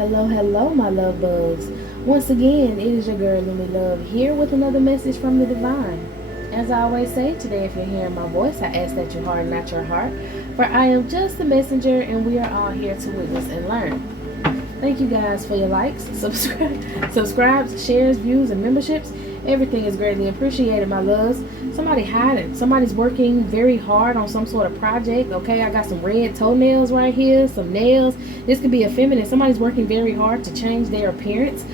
Hello, my love bugs. Once again, it is your girl, Lumi Love, here with another message from the divine. As I always say, today if you're hearing my voice, I ask that you harden not your heart, for I am just a messenger and we are all here to witness and learn. Thank you guys for your likes, subscribes, shares, views, and memberships. Everything is greatly appreciated, my loves. Somebody hiding. Somebody's working very hard on some sort of project. Okay, I got some red toenails right here, some nails. This could be a feminine. Somebody's working very hard to change their appearance.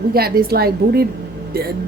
We got this like booty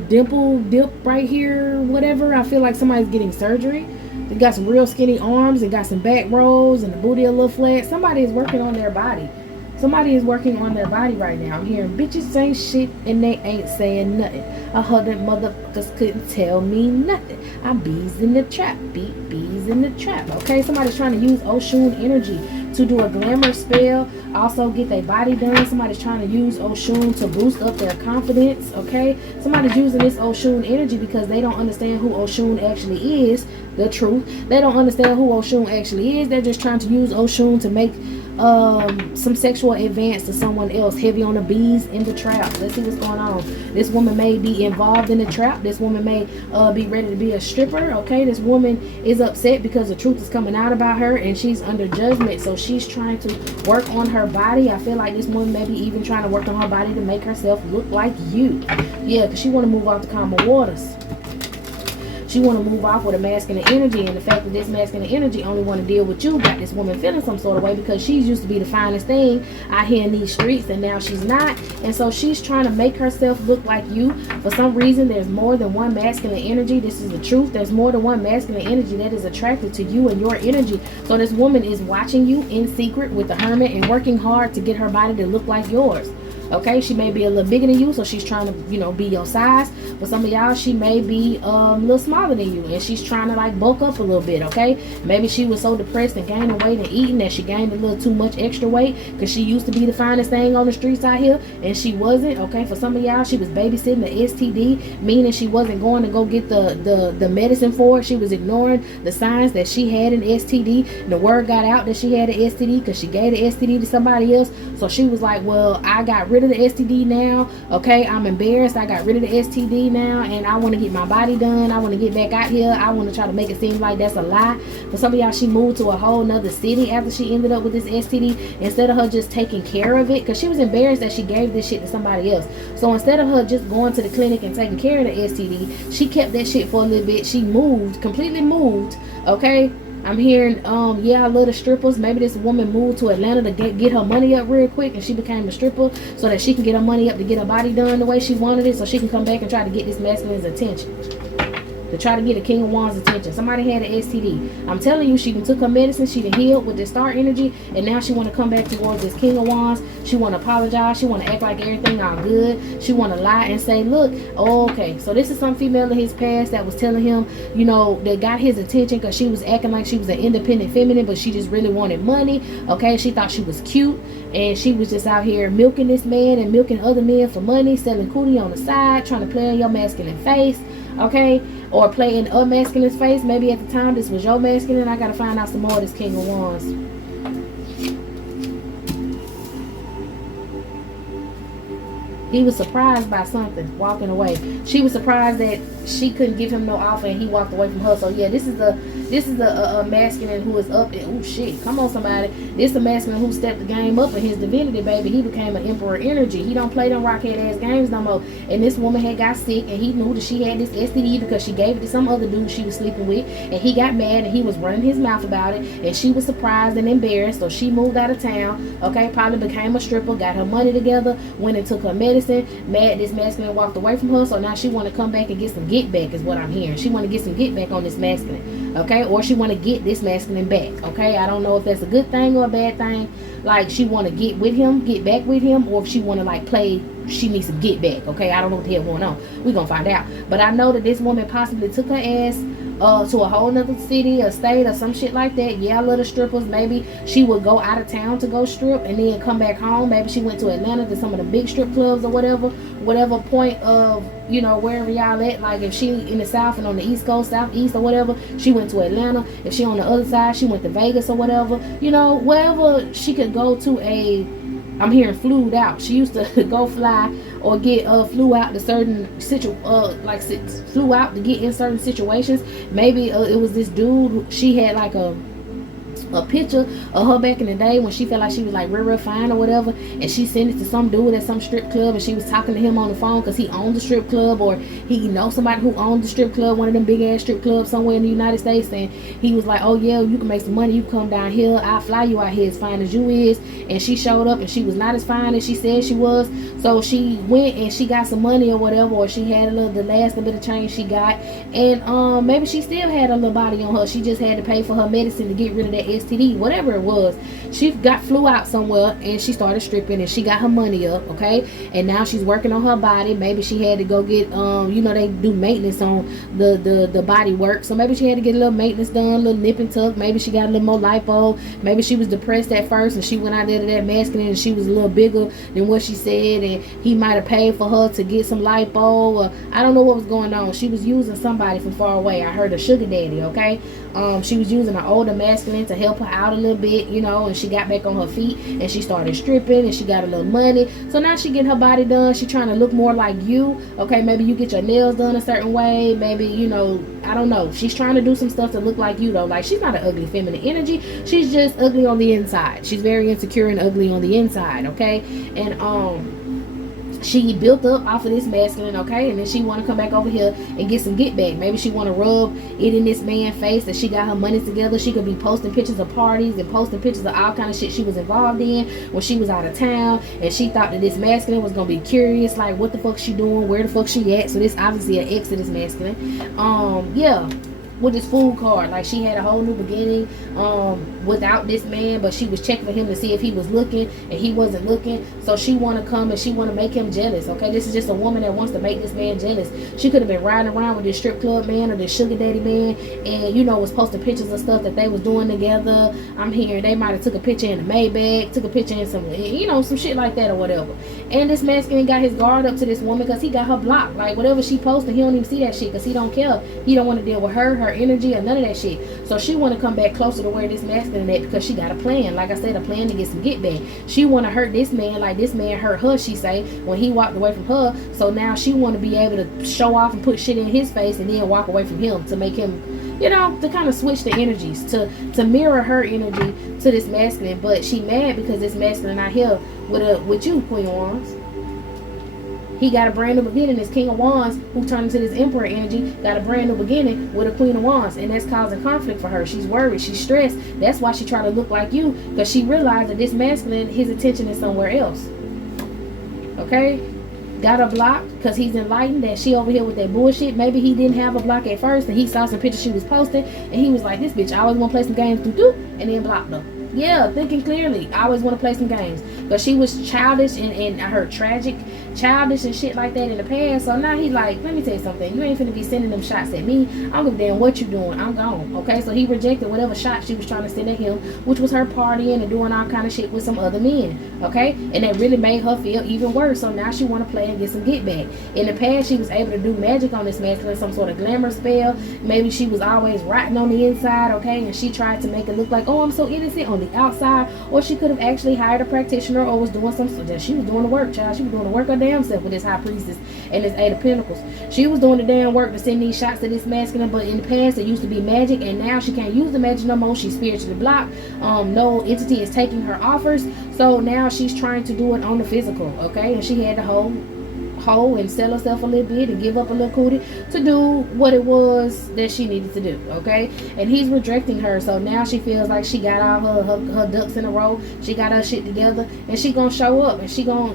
dimple dip right here, whatever. I feel like somebody's getting surgery. They got some real skinny arms and got some back rolls and the booty a little flat. Somebody is working on their body. Somebody is working on their body right now. I'm hearing bitches saying shit and they ain't saying nothing. I heard that motherfuckers couldn't tell me nothing. I'm bees in the trap. Bees in the trap. Okay, somebody's trying to use Oshun energy to do a glamour spell. Also get their body done. Somebody's trying to use Oshun to boost up their confidence. Okay, somebody's using this Oshun energy because they don't understand who Oshun actually is. The truth. They don't understand who Oshun actually is. They're just trying to use Oshun to make some sexual advance to someone else. Heavy on the bees in the trap. Let's see what's going on. This woman may be involved in the trap. This woman may be ready to be a stripper. Okay, this woman is upset because the truth is coming out about her and she's under judgment, so she's trying to work on her body. I feel like this woman may be even trying to work on her body to make herself look like you. Yeah, because she want to move off the common waters. She want to move off with a masculine energy, and the fact that this masculine energy only want to deal with you got this woman feeling some sort of way because she's used to be the finest thing out here in these streets and now she's not, and so she's trying to make herself look like you. For some reason there's more than one masculine energy. This is the truth. There's more than one masculine energy that is attracted to you and your energy. So this woman is watching you in secret with the hermit and working hard to get her body to look like yours. Okay, she may be a little bigger than you, so she's trying to, you know, be your size. For some of y'all, she may be a little smaller than you, and she's trying to like bulk up a little bit. Okay, maybe she was so depressed and gaining weight and eating that she gained a little too much extra weight because she used to be the finest thing on the streets out here and she wasn't. Okay, for some of y'all, she was babysitting the STD, meaning she wasn't going to go get the medicine for it. She was ignoring the signs that she had an STD. The word got out that she had an STD because she gave the STD to somebody else. So she was like, well, I got rid of the STD now. Okay, I'm embarrassed. I got rid of the STD now and I want to get my body done. I want to get back out here. I want to try to make it seem like that's a lie. For some of y'all, she moved to a whole nother city after she ended up with this STD instead of her just taking care of it, because she was embarrassed that she gave this shit to somebody else. So instead of her just going to the clinic and taking care of the STD, she kept that shit for a little bit. She moved, completely moved. Okay, I'm hearing, yeah, I love the strippers. Maybe this woman moved to Atlanta to get her money up real quick and she became a stripper so that she can get her money up to get her body done the way she wanted it, so she can come back and try to get this masculine's attention. To try to get a King of Wands attention. Somebody had an STD. I'm telling you, she done took her medicine, she done healed with this star energy, and now she want to come back towards this King of Wands. She want to apologize. She want to act like everything all good. She want to lie and say, look, oh, okay, so this is some female in his past that was telling him, you know, that got his attention because she was acting like she was an independent feminine, but she just really wanted money. Okay, she thought she was cute and she was just out here milking this man and milking other men for money, selling cootie on the side, trying to play on your masculine face. Okay, or play in a masculine's face. Maybe at the time this was your masculine. I gotta find out some more of this King of Wands. He was surprised by something, walking away. She was surprised that she couldn't give him no offer and he walked away from her. So yeah, this is a masculine who is up and, oh shit, come on somebody. This is a masculine who stepped the game up in his divinity, baby. He became an emperor energy. He don't play them rockhead ass games no more. And this woman had got sick and he knew that she had this STD because she gave it to some other dude she was sleeping with, and he got mad and he was running his mouth about it, and she was surprised and embarrassed, so she moved out of town. Okay, probably became a stripper, got her money together, went and took her medicine. Mad this masculine walked away from her, so now she want to come back and get some get back is what I'm hearing. She want to get some get back on this masculine. Okay, or she want to get this masculine back. Okay, I don't know if that's a good thing or a bad thing. Like she want to get with him, get back with him, or if she want to like play she needs to get back. Okay, I don't know what the hell going on. We're gonna find out. But I know that this woman possibly took her ass to a whole nother city or state or some shit like that. Yeah, I love the strippers. Maybe she would go out of town to go strip and then come back home. Maybe she went to Atlanta to some of the big strip clubs or whatever point of, you know, wherever y'all at. Like if she in the south and on the east coast, southeast or whatever, she went to Atlanta. If she on the other side, she went to Vegas or whatever, you know, wherever she could go to a I'm hearing flued out. She used to go fly or get flew out to certain flew out to get in certain situations. Maybe it was this dude. She had like a picture of her back in the day when she felt like she was like real fine or whatever, and she sent it to some dude at some strip club, and she was talking to him on the phone because he owned the strip club, or he knows somebody who owned the strip club, one of them big ass strip clubs somewhere in the United States, and he was like, oh yeah, you can make some money, you come down here, I'll fly you out here as fine as you is. And she showed up and she was not as fine as she said she was, so she went and she got some money or whatever, or she had the last little bit of change she got, and maybe she still had a little body on her, she just had to pay for her medicine to get rid of that STD, whatever it was. She flew out somewhere and she started stripping and she got her money up, okay? And now she's working on her body. Maybe she had to go get they do maintenance on the body work, so maybe she had to get a little maintenance done, a little nip and tuck. Maybe she got a little more lipo. Maybe she was depressed at first and she went out there to that masculine and she was a little bigger than what she said, and he might have paid for her to get some lipo, or I don't know what was going on. She was using somebody from far away. I heard a sugar daddy, okay? She was using an older masculine to help her out a little bit, and she got back on her feet and she started stripping and she got a little money. So now she getting her body done. She trying to look more like you, okay? Maybe you get your nails done a certain way. Maybe, I don't know. She's trying to do some stuff to look like you, though. Like, she's not an ugly feminine energy. She's just ugly on the inside. She's very insecure and ugly on the inside, okay? And she built up off of this masculine, okay? And then she want to come back over here and get some get back. Maybe she want to rub it in this man's face that she got her money together. She could be posting pictures of parties and posting pictures of all kind of shit she was involved in when she was out of town, and she thought that this masculine was gonna be curious, like, what the fuck she doing, where the fuck she at. So this obviously an ex of this masculine. Yeah, with this food card, like, she had a whole new beginning without this man, but she was checking for him to see if he was looking, and he wasn't looking. So she want to come and she want to make him jealous, okay? This is just a woman that wants to make this man jealous. She could have been riding around with this strip club man or this sugar daddy man, and was posting pictures of stuff that they was doing together. I'm hearing they might have took a picture in a Maybach, took a picture in some shit like that or whatever. And this masculine got his guard up to this woman because he got her blocked. Like, whatever she posted, he don't even see that shit because he don't care. He don't want to deal with her energy or none of that shit. So she want to come back closer to where this masculine at because she got a plan. Like I said, a plan to get some get back. She want to hurt this man like this man hurt her, she say, when he walked away from her. So now she want to be able to show off and put shit in his face and then walk away from him to make him, to kind of switch the energies, to mirror her energy to this masculine. But she mad because this masculine out here with you, Queen of Wands. He got a brand new beginning. This King of Wands, who turned into this Emperor energy, got a brand new beginning with a Queen of Wands, and that's causing conflict for her. She's worried, she's stressed. That's why she trying to look like you, because she realized that this masculine, his attention is somewhere else. Okay? Got her blocked because he's enlightened that she over here with that bullshit. Maybe he didn't have a block at first, and he saw some pictures she was posting, and he was like, this bitch, I always want to play some games, and then blocked her. Yeah, thinking clearly. I always want to play some games. But she was childish and I heard childish and shit like that in the past. So now he like, let me tell you something. You ain't finna be sending them shots at me. I don't give a damn what you doing. I'm gone. Okay, so he rejected whatever shot she was trying to send at him, which was her partying and doing all kind of shit with some other men. Okay, and that really made her feel even worse. So now she want to play and get some get back. In the past, she was able to do magic on this masculine, some sort of glamour spell. Maybe she was always rotten on the inside, okay, and she tried to make it look like, oh, I'm so innocent on the outside. Or she could have actually hired a practitioner or was doing some, she was doing the work, child. She was doing the work her damn self with this High Priestess and this Eight of Pentacles. She was doing the damn work to send these shots to this masculine, but in the past it used to be magic, and now she can't use the magic no more. She's spiritually blocked. No entity is taking her offers, so now she's trying to do it on the physical, okay? And she had to hold and sell herself a little bit and give up a little cootie to do what it was that she needed to do, okay? And he's rejecting her, so now she feels like she got all her ducks in a row. She got her shit together, and she gonna show up, and she gonna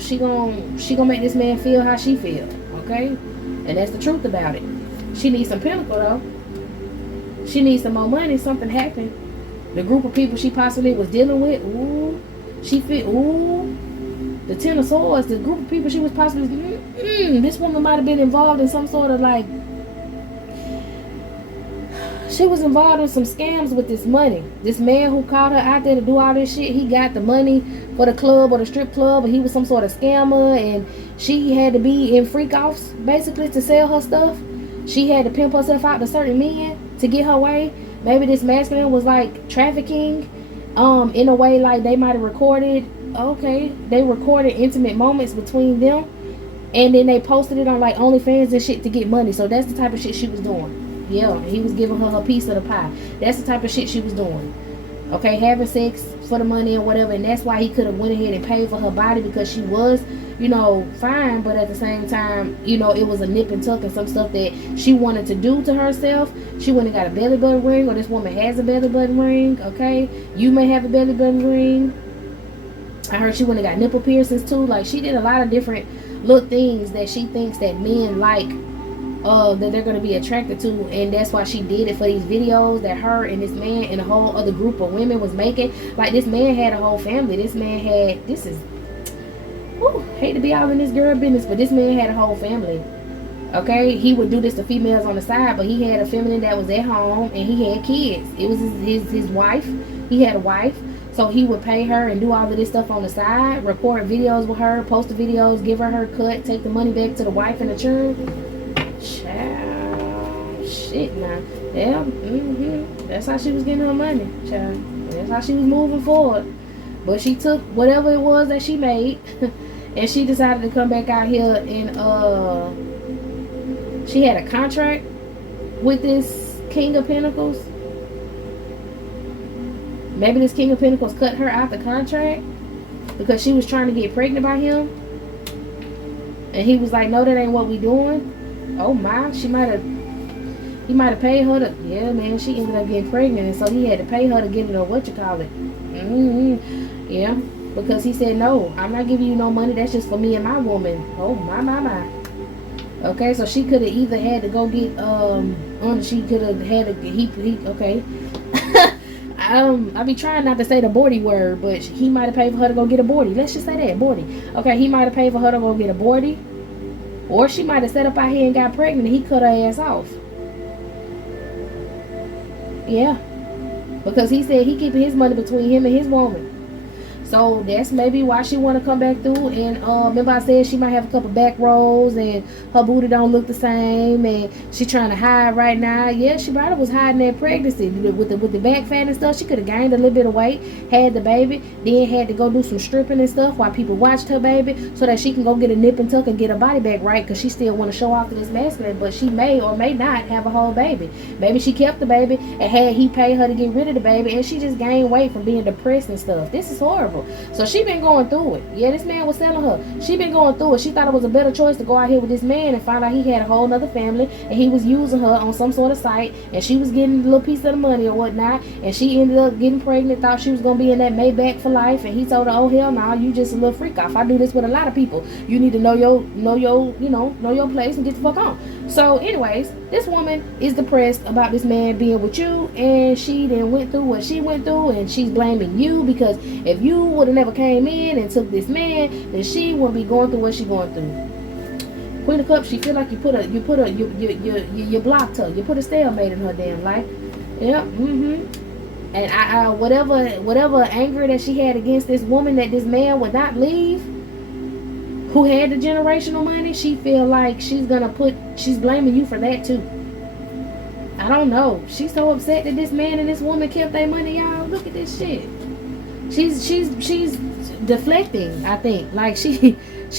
make this man feel how she feel, okay? And that's the truth about it. She needs some pinnacle though. She needs some more money. Something happened. The group of people she possibly was dealing with, the Ten of Swords, the group of people she was possibly, this woman might have been involved in some sort of like, she was involved in some scams with this money. This man who called her out there to do all this shit, he got the money for the club or the strip club, but he was some sort of scammer, and she had to be in freak offs basically to sell her stuff. She had to pimp herself out to certain men to get her way. Maybe this masculine was like trafficking in a way, like they might have recorded okay, they recorded intimate moments between them, and then they posted it on like OnlyFans and shit to get money. So that's the type of shit she was doing. Yeah, he was giving her piece of the pie. That's the type of shit she was doing. Okay, having sex for the money or whatever, and that's why he could have went ahead and paid for her body, because she was, fine, but at the same time, it was a nip and tuck and some stuff that she wanted to do to herself. She went and got a belly button ring, or this woman has a belly button ring. Okay, you may have a belly button ring. I heard she went and got nipple piercings too. Like, she did a lot of different little things that she thinks that men like, that they're going to be attracted to, and that's why she did it for these videos that her and this man and a whole other group of women was making. Like, this man had a whole family. This man had, hate to be all in this girl business, but this man had a whole family. Okay, he would do this to females on the side, but he had a feminine that was at home, and he had kids. It was his wife. He had a wife. So he would pay her and do all of this stuff on the side, record videos with her, post the videos, give her cut, take the money back to the wife and the children. Child, shit, now. Yeah, that's how she was getting her money, child. That's how she was moving forward. But she took whatever it was that she made, and she decided to come back out here, and she had a contract with this King of Pentacles. Maybe this King of Pentacles cut her out the contract because she was trying to get pregnant by him, and he was like, no, that ain't what we doing. Oh my, he might have paid her to, yeah, man, she ended up getting pregnant, and so he had to pay her to get it, or yeah, because he said, no, I'm not giving you no money, that's just for me and my woman. Oh my. Okay, so she could have either had to go get, she could have had to, okay. I be trying not to say the aborty word, but he might have paid for her to go get aborted. Let's just say that, aborty. Okay, he might have paid for her to go get aborted. Or she might have set up out here and got pregnant and he cut her ass off. Yeah. Because he said he keeping his money between him and his woman. So that's maybe why she want to come back through. And remember I said she might have a couple back rolls and her booty don't look the same, and she trying to hide right now. Yeah, she probably was hiding that pregnancy with the back fat and stuff. She could have gained a little bit of weight, had the baby, then had to go do some stripping and stuff while people watched her baby, so that she can go get a nip and tuck and get her body back right, because she still want to show off to this masculine. But she may or may not have a whole baby. Maybe she kept the baby and had he pay her to get rid of the baby, and she just gained weight from being depressed and stuff. This is horrible. So she been going through it. Yeah, this man was selling her. She been going through it. She thought it was a better choice to go out here with this man and find out he had a whole nother family, and he was using her on some sort of site, and she was getting a little piece of the money or whatnot, and she ended up getting pregnant, thought she was going to be in that Maybach for life, and he told her, oh hell no, you just a little freak off. I do this with a lot of people. You need to know your place and get the fuck on. So anyways, this woman is depressed about this man being with you, and she then went through what she went through, and she's blaming you, because if you would have never came in and took this man, then she wouldn't be going through what she's going through. Queen of Cups, she feel like you blocked her, you put a stalemate in her damn life. Yep. And I whatever anger that she had against this woman that this man would not leave, who had the generational money, she feel like she's blaming you for that too. I don't know. She's so upset that this man and this woman kept their money, y'all. Look at this shit. She's deflecting, I think. Like she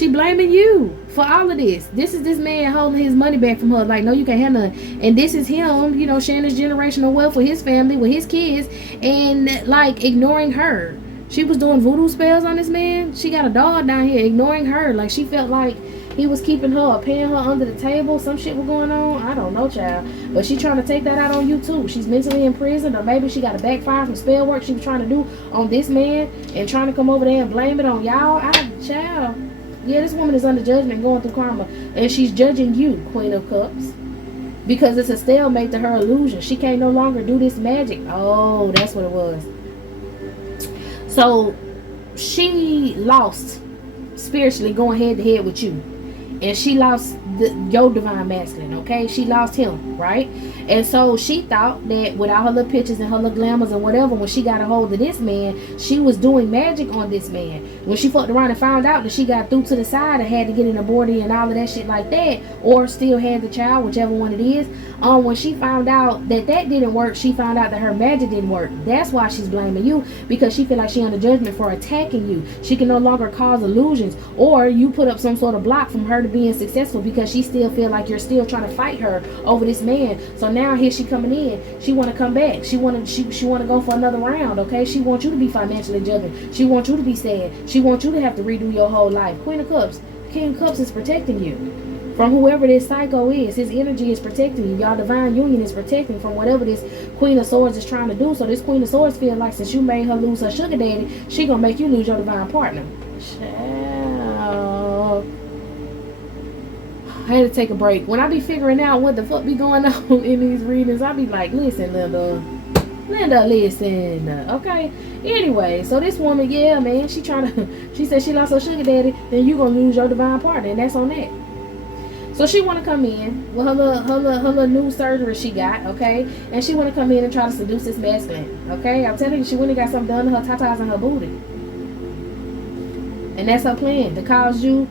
blaming you for all of this. This is this man holding his money back from her. Like, no, you can't have none. And this is him, sharing his generational wealth with his family, with his kids, and like ignoring her. She was doing voodoo spells on this man. She got a dog down here ignoring her. Like, she felt like he was keeping her or paying her under the table. Some shit was going on. I don't know, child. But she trying to take that out on you too. She's mentally imprisoned, or maybe she got a backfire from spell work she was trying to do on this man and trying to come over there and blame it on y'all. Child. Yeah, this woman is under judgment, going through karma. And she's judging you, Queen of Cups, because it's a stalemate to her illusion. She can't no longer do this magic. Oh, that's what it was. So she lost spiritually going head to head with you, and she lost your divine masculine. Okay, she lost him, right? And so she thought that with all her little pictures and her little glamours and whatever, when she got a hold of this man, she was doing magic on this man. When she fucked around and found out that she got through to the side and had to get an abortion and all of that shit like that, or still had the child, whichever one it is, when she found out that didn't work, she found out that her magic didn't work. That's why she's blaming you, because she feel like she under judgment for attacking you. She can no longer cause illusions, or you put up some sort of block from her to being successful, because she still feel like you're still trying to fight her over this man. So now here she coming in, she want to come back, she want to go for another round. Okay, she wants you to be financially juggling, she wants you to be sad, she wants you to have to redo your whole life. Queen of Cups, King of Cups is protecting you from whoever this psycho is. His energy is protecting you. Y'all divine union is protecting from whatever this Queen of Swords is trying to do. So this Queen of Swords feel like since you made her lose her sugar daddy, she gonna make you lose your divine partner. Child. I had to take a break. When I be figuring out what the fuck be going on in these readings, I be like, listen, Linda, listen. Okay. Anyway, so this woman, yeah, man, she said she lost her sugar daddy, then you gonna lose your divine partner, and that's on that. So she want to come in with her little new surgery she got, okay? And she want to come in and try to seduce this masculine, okay? I'm telling you, she went and got something done to her tatas and her booty. And that's her plan, to cause you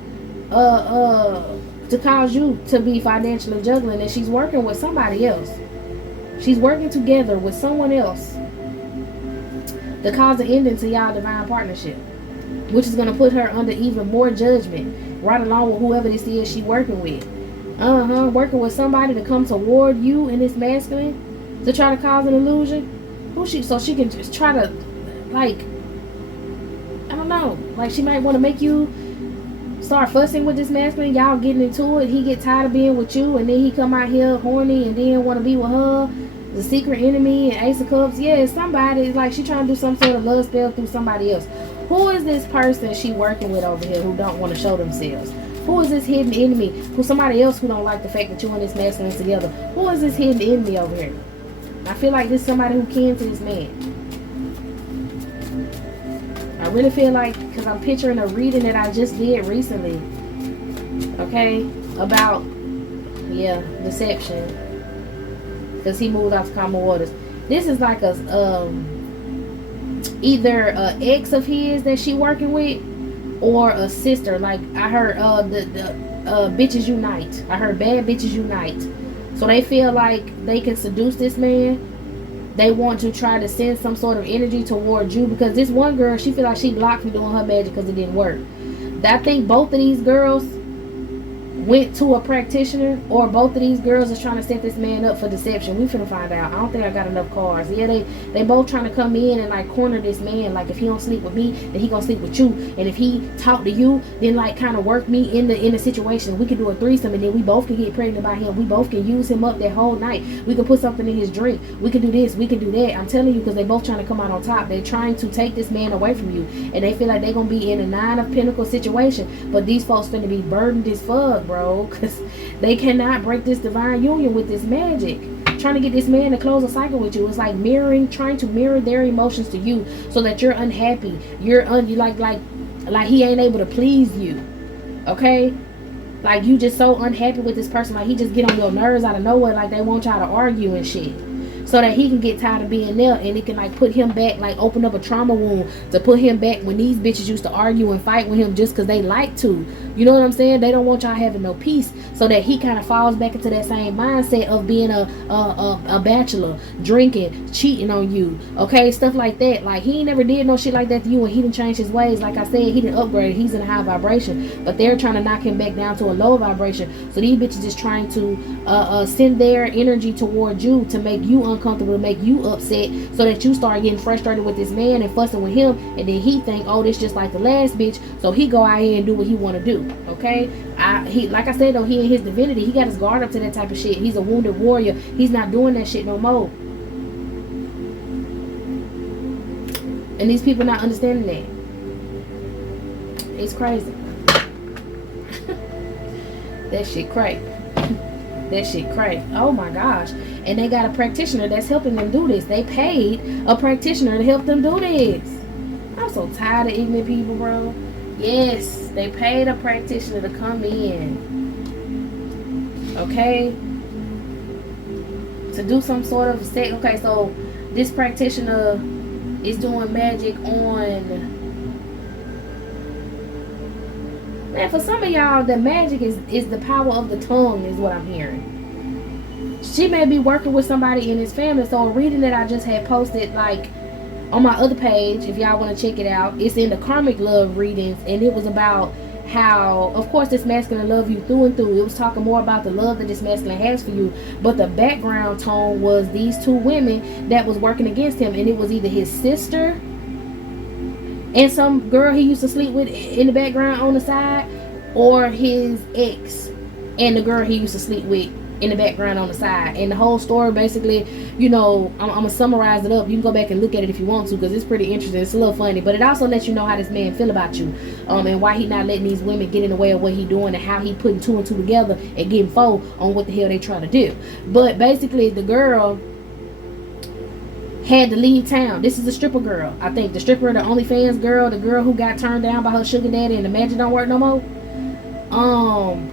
to be financially juggling. And she's working with somebody else. She's working together with someone else to cause an ending to y'all divine partnership, which is going to put her under even more judgment, right along with whoever this is she working with. Working with somebody to come toward you and this masculine to try to cause an illusion. So she can just try to, like, I don't know, like she might want to make you start fussing with this masculine. Y'all getting into it. He get tired of being with you, and then he come out here horny and then want to be with her. The secret enemy and Ace of Cups. Yeah, somebody, like she trying to do some sort of love spell through somebody else. Who is this person she working with over here who don't want to show themselves? Who is this hidden enemy? Who's somebody else who don't like the fact that you and this masculine together? Who is this hidden enemy over here? I feel like this is somebody who kin to this man. I really feel like, because I'm picturing a reading that I just did recently, okay, about, yeah, deception, because he moved out to calmer waters. This is like a either an ex of his that she working with, or a sister. Like I heard the bitches unite. I heard bad bitches unite. So they feel like they can seduce this man. They want to try to send some sort of energy towards you, because this one girl, she feel like she blocked from doing her magic because it didn't work. I think both of these girls went to a practitioner, or both of these girls is trying to set this man up for deception. We finna find out. I don't think I got enough cards. Yeah, they both trying to come in and like corner this man. Like, if he don't sleep with me, then he gonna sleep with you. And if he talk to you, then like kind of work me in the situation. We can do a threesome, and then we both can get pregnant by him. We both can use him up that whole night. We can put something in his drink. We can do this. We can do that. I'm telling you, because they both trying to come out on top. They're trying to take this man away from you, and they feel like they gonna be in a 9 of Pentacles situation. But these folks finna be burdened as fuck, bro, because they cannot break this divine union with this magic. Trying to get this man to close a cycle with you. It's like trying to mirror their emotions to you, so that you're unhappy. You're like he ain't able to please you. Okay? Like you just so unhappy with this person. Like he just get on your nerves out of nowhere. Like they want y'all to argue and shit, so that he can get tired of being there, and it can like put him back, like open up a trauma wound to put him back when these bitches used to argue and fight with him just because they like to. You know what I'm saying? They don't want y'all having no peace, so that he kind of falls back into that same mindset of being a bachelor, drinking, cheating on you, okay, stuff like that. Like he ain't never did no shit like that to you, and he didn't change his ways. Like I said, he didn't upgrade. He's in a high vibration, but they're trying to knock him back down to a low vibration. So these bitches just trying to send their energy towards you to make you uncomfortable, to make you upset, so that you start getting frustrated with this man and fussing with him, and then he think, oh, this just like the last bitch, so he go out here and do what he want to do. Okay, he, like I said though, he in his divinity, he got his guard up to that type of shit. He's a wounded warrior. He's not doing that shit no more, and these people not understanding that. It's crazy. That shit crazy. That shit crazy. Oh my gosh. And they got a practitioner that's helping them do this. They paid a practitioner to help them do this. I'm so tired of ignorant people, bro. Yes, they paid a practitioner to come in. Okay? to do some sort of sex. Okay, so this practitioner is doing magic on. Man, for some of y'all, the magic is the power of the tongue, is what I'm hearing. She may be working with somebody in his family. So a reading that I just had posted, like, on my other page, if y'all want to check it out, it's in the karmic love readings, and it was about how, of course, this masculine love you through and through. It was talking more about the love that this masculine has for you, but the background tone was these two women that was working against him, and it was either his sister and some girl he used to sleep with in the background on the side, or his ex and the girl he used to sleep with in the background on the side. And the whole story, basically, you know, I'm gonna summarize it up. You can go back and look at it if you want to, because it's pretty interesting. It's a little funny, but it also lets you know how this man feel about you, and why he not letting these women get in the way of what he doing, and how he putting two and two together and getting four on what the hell they trying to do. But basically, the girl had to leave town. This is the stripper girl. I think the stripper, the OnlyFans girl, the girl who got turned down by her sugar daddy and the magic don't work no more.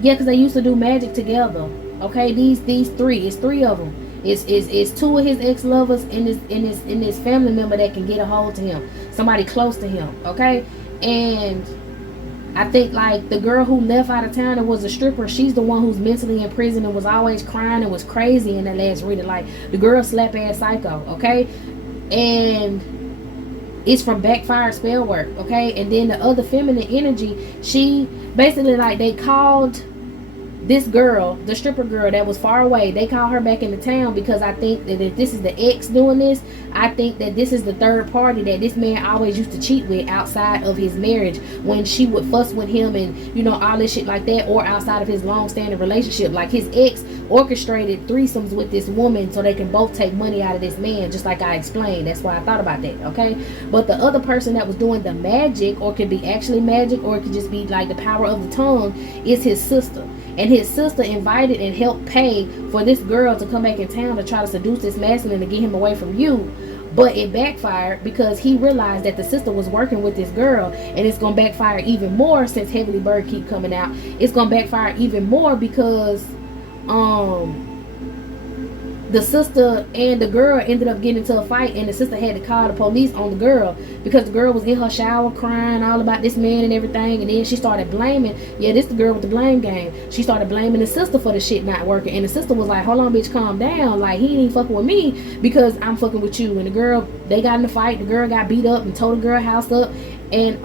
Yeah, because they used to do magic together. Okay, these three, it's three of them. It's two of his ex-lovers and this family member that can get a hold to him, somebody close to him. Okay, and I think, like, the girl who left out of town and was a stripper, she's the one who's mentally in prison and was always crying and was crazy in that last reading. Like, the girl slap ass psycho. Okay, and it's from backfired spell work. Okay, and then the other feminine energy, she basically, like, they called this girl, the stripper girl that was far away, they call her back into town, because I think that if this is the ex doing this, I think that this is the third party that this man always used to cheat with outside of his marriage, when she would fuss with him and, you know, all this shit like that, or outside of his long-standing relationship. Like, his ex orchestrated threesomes with this woman so they can both take money out of this man, just like I explained. That's why I thought about that. Okay, but the other person that was doing the magic, or could be actually magic, or it could just be like the power of the tongue, is his sister. And his sister invited and helped pay for this girl to come back in town to try to seduce this masculine to get him away from you. But it backfired, because he realized that the sister was working with this girl, and it's going to backfire even more since Heavenly Bird keep coming out. It's going to backfire even more because the sister and the girl ended up getting into a fight, and the sister had to call the police on the girl, because the girl was in her shower crying all about this man and everything. And then she started blaming, yeah, this the girl with the blame game, she started blaming the sister for the shit not working. And the sister was like, hold on, bitch, calm down, like, he ain't fucking with me because I'm fucking with you. And the girl, they got in a fight, the girl got beat up and tore the girl house up. And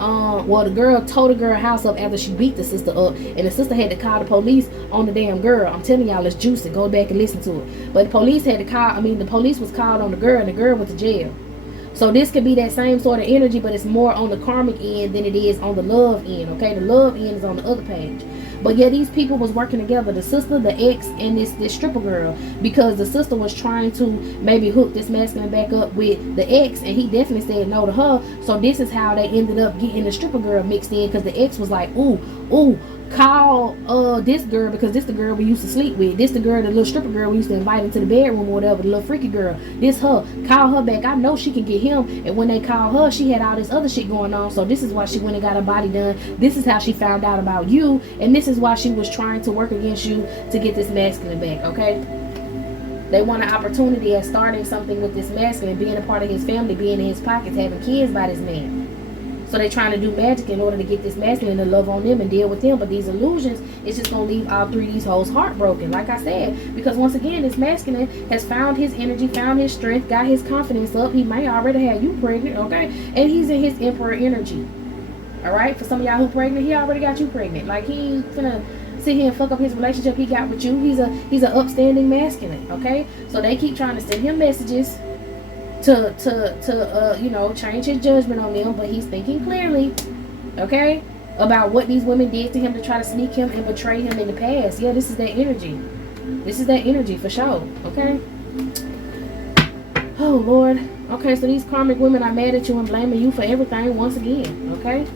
well, the girl tore the girl house up after she beat the sister up, and the sister had to call the police on the damn girl. I'm telling y'all, it's juicy. Go back and listen to it. But the police had to call, the police was called on the girl, and the girl went to jail. So this could be that same sort of energy, but it's more on the karmic end than it is on the love end. Okay, the love end is on the other page. But yeah, these people was working together, the sister, the ex, and this stripper girl, because the sister was trying to maybe hook this masculine back up with the ex, and he definitely said no to her. So this is how they ended up getting the stripper girl mixed in, because the ex was like, ooh, call this girl, because this the girl we used to sleep with, this the girl, the little stripper girl we used to invite into the bedroom or whatever, the little freaky girl, this her, call her back, I know she can get him. And when they called her, she had all this other shit going on. So this is why she went and got her body done. This is how she found out about you, and this is why she was trying to work against you to get this masculine back. Okay, they want an opportunity at starting something with this masculine, being a part of his family, being in his pockets, having kids by this man. So they're trying to do magic in order to get this masculine to love on them and deal with them. But these illusions, it's just going to leave all three of these hoes heartbroken, like I said. Because once again, this masculine has found his energy, found his strength, got his confidence up. He may already have you pregnant, okay? And he's in his emperor energy. Alright? For some of y'all who pregnant, he already got you pregnant. Like, he ain't finna sit here and fuck up his relationship he got with you. He's an upstanding masculine, okay? So they keep trying to send him messages to you know, change his judgment on them, but he's thinking clearly, okay, about what these women did to him to try to sneak him and betray him in the past. Yeah, this is that energy. This is that energy for sure, okay? Oh, Lord. Okay, so these karmic women are mad at you and blaming you for everything once again, okay?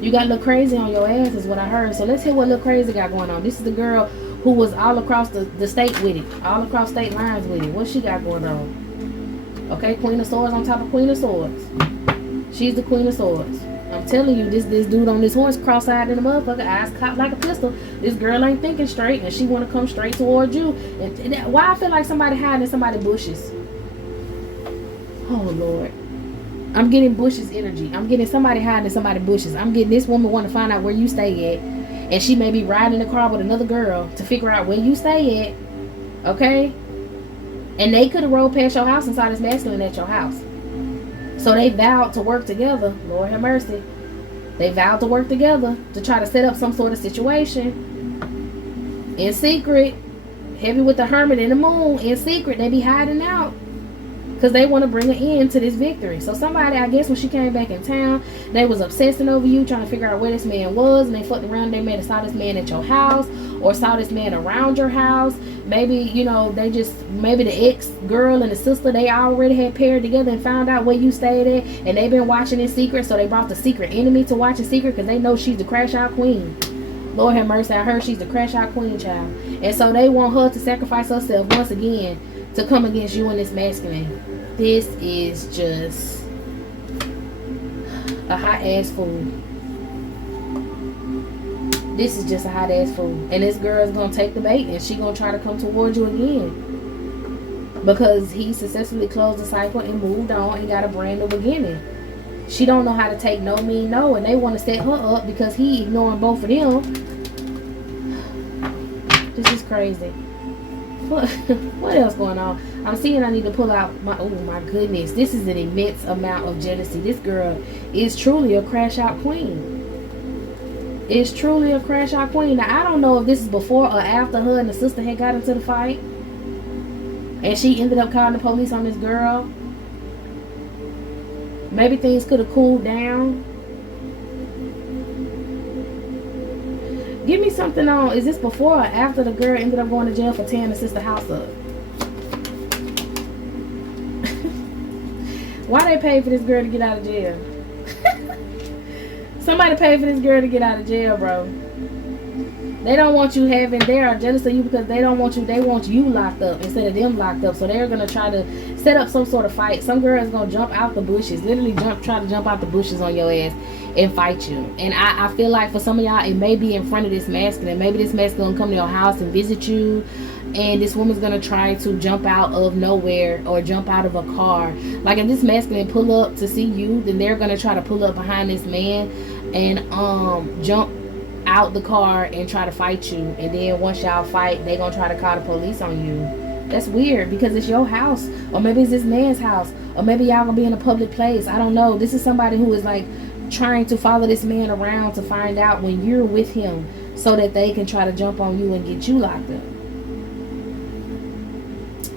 You got Lil Crazy on your ass is what I heard. So let's hear what Lil Crazy got going on. This is the girl who was all across the state with it, all across state lines with it. What she got going on? Okay, Queen of Swords on top of Queen of Swords. She's the Queen of Swords. I'm telling you, this dude on this horse cross-eyed in the motherfucker, eyes cocked like a pistol. This girl ain't thinking straight, and she want to come straight towards you. And why I feel like somebody hiding in somebody's bushes? Oh Lord, I'm getting bushes energy. I'm getting somebody hiding in somebody's bushes. I'm getting this woman want to find out where you stay at, and she may be riding in the car with another girl to figure out where you stay at. Okay, and they could have rolled past your house and saw this masculine at your house. So they vowed to work together. Lord have mercy. They vowed to work together to try to set up some sort of situation. In secret. Heavy with the hermit and the moon. In secret. They be hiding out. Because they want to bring an end to this victory. So somebody, I guess when she came back in town, they was obsessing over you, trying to figure out where this man was. And they fucked around. They may have saw this man at your house. Or saw this man around your house. Maybe, you know, maybe the ex-girl and the sister, they already had paired together and found out where you stayed at. And they've been watching in secret. So they brought the secret enemy to watch in secret because they know she's the crash out queen. Lord have mercy. I heard she's the crash out queen, child. And so they want her to sacrifice herself once again to come against you and this masculine. This is just a hot ass fool. This is just a hot ass fool. And this girl's gonna take the bait and she gonna try to come towards you again. Because he successfully closed the cycle and moved on and got a brand new beginning. She don't know how to take no mean no, and they want to set her up because he ignoring both of them. This is crazy. What else going on? I'm seeing I need to pull out my, oh my goodness. This is an immense amount of jealousy. This girl is truly a crash out queen. Is truly a crash out queen. Now I don't know if this is before or after her and the sister had got into the fight and she ended up calling the police on this girl. Maybe things could have cooled down. Give me something on, is this before or after the girl ended up going to jail for tearing the sister house up? Why they paid for this girl to get out of jail? Somebody paid for this girl to get out of jail, bro. They don't want you having, they are jealous of you because they don't want you, they want you locked up instead of them locked up. So they're going to try to set up some sort of fight. Some girl is going to jump out the bushes, literally try to jump out the bushes on your ass and fight you. And I feel like for some of y'all, it may be in front of this masculine. Maybe this masculine come to your house and visit you. And this woman's going to try to jump out of nowhere or jump out of a car. Like if this masculine pull up to see you, then they're going to try to pull up behind this man and jump out the car and try to fight you. And then once y'all fight, they gonna try to call the police on you. That's weird because it's your house, or maybe it's this man's house, or maybe y'all gonna be in a public place. I don't know. This is somebody who is like trying to follow this man around to find out when you're with him so that they can try to jump on you and get you locked up.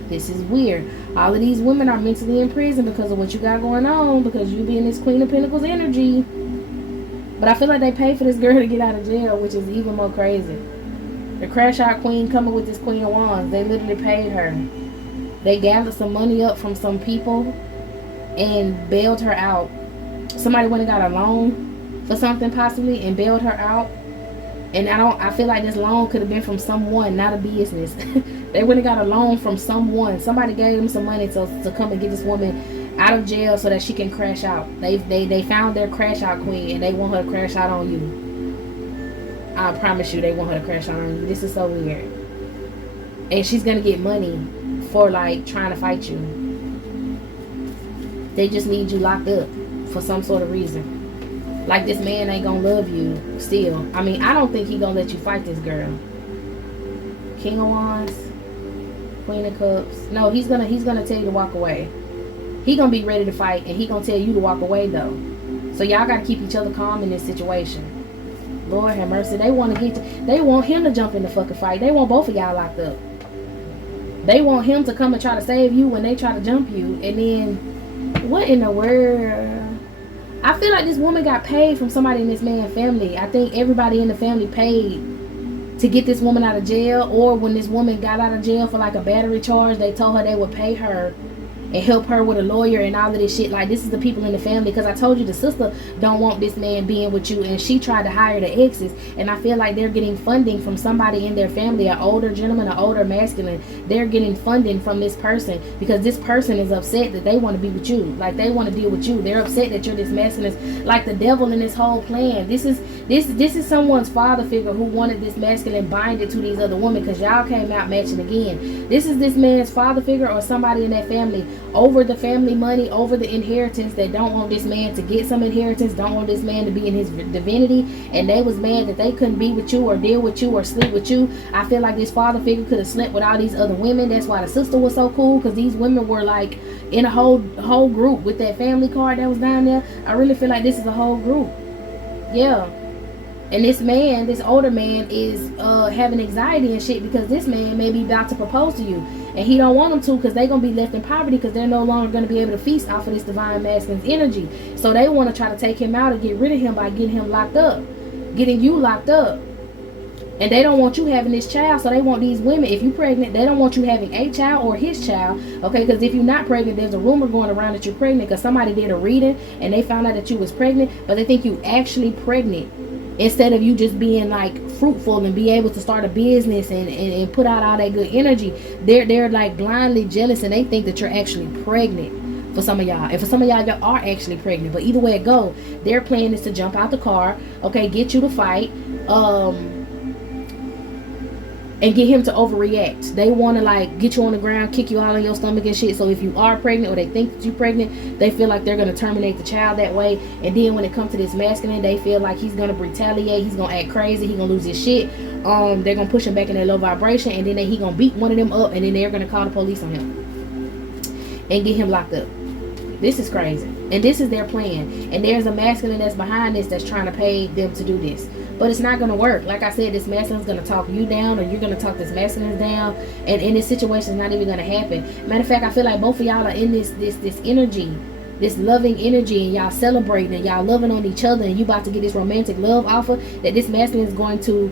This is weird. All of these women are mentally in prison because of what you got going on, because you be in this Queen of Pentacles energy. But I feel like they paid for this girl to get out of jail, which is even more crazy. The crash out queen coming with this Queen of Wands. They literally paid her. They gathered some money up from some people and bailed her out. Somebody went and got a loan for something possibly and bailed her out. And I feel like this loan could have been from someone, not a business. They went and got a loan from someone. Somebody gave them some money to come and get this woman out of jail so that she can crash out. They found their crash out queen and they want her to crash out on you. I promise you they want her to crash out on you. This is so weird. And she's gonna get money for like trying to fight you. They just need you locked up for some sort of reason. Like this man ain't gonna love you still. I mean, I don't think he gonna let you fight this girl. King of Wands, Queen of Cups. No, he's gonna tell you to walk away. He gonna be ready to fight and he gonna tell you to walk away though. So y'all gotta keep each other calm in this situation. Lord have mercy. They want him to jump in the fucking fight. They want both of y'all locked up. They want him to come and try to save you when they try to jump you. And then what in the world? I feel like this woman got paid from somebody in this man's family. I think everybody in the family paid to get this woman out of jail. Or when this woman got out of jail for like a battery charge, they told her they would pay her and help her with a lawyer and all of this shit. Like, this is the people in the family, because I told you the sister don't want this man being with you, and she tried to hire the exes, and I feel like they're getting funding from somebody in their family, an older gentleman, an older masculine. They're getting funding from this person, because this person is upset that they want to be with you. Like, they want to deal with you. They're upset that you're this masculine. Like the devil in this whole plan. This is someone's father figure who wanted this masculine binded to these other women, because y'all came out matching again. This is this man's father figure or somebody in that family over the family money, over the inheritance, that don't want this man to get some inheritance, don't want this man to be in his divinity, and they was mad that they couldn't be with you or deal with you or sleep with you. I feel like this father figure could have slept with all these other women. That's why the sister was so cool, because these women were like in a whole group with that family card that was down there. I really feel like this is a whole group. Yeah. And this man, this older man, is having anxiety and shit, because this man may be about to propose to you, and he don't want them to, because they're going to be left in poverty, because they're no longer going to be able to feast off of this divine masculine's energy. So they want to try to take him out and get rid of him by getting him locked up, getting you locked up. And they don't want you having this child, so they want these women, if you're pregnant, they don't want you having a child or his child, okay? Because if you're not pregnant, there's a rumor going around that you're pregnant, because somebody did a reading and they found out that you was pregnant, but they think you actually pregnant, instead of you just being like fruitful and be able to start a business and put out all that good energy. They're like blindly jealous, and they think that you're actually pregnant for some of y'all. And for some of y'all are actually pregnant. But either way it go, their plan is to jump out the car, okay, get you to fight, and get him to overreact. They want to like get you on the ground, kick you all in your stomach and shit. So if you are pregnant, or they think that you're pregnant, they feel like they're going to terminate the child that way. And then when it comes to this masculine, they feel like he's going to retaliate, he's going to act crazy, he's going to lose his shit. They're going to push him back in that low vibration, and then he going to beat one of them up, and then they're going to call the police on him and get him locked up. This is crazy. And this is their plan. And there's a masculine that's behind this, that's trying to pay them to do this. But it's not going to work. Like I said, this masculine is going to talk you down, or you're going to talk this masculine down. And in this situation, it's not even going to happen. Matter of fact, I feel like both of y'all are in this energy, this loving energy, and y'all celebrating, and y'all loving on each other, and you about to get this romantic love offer that this masculine is going to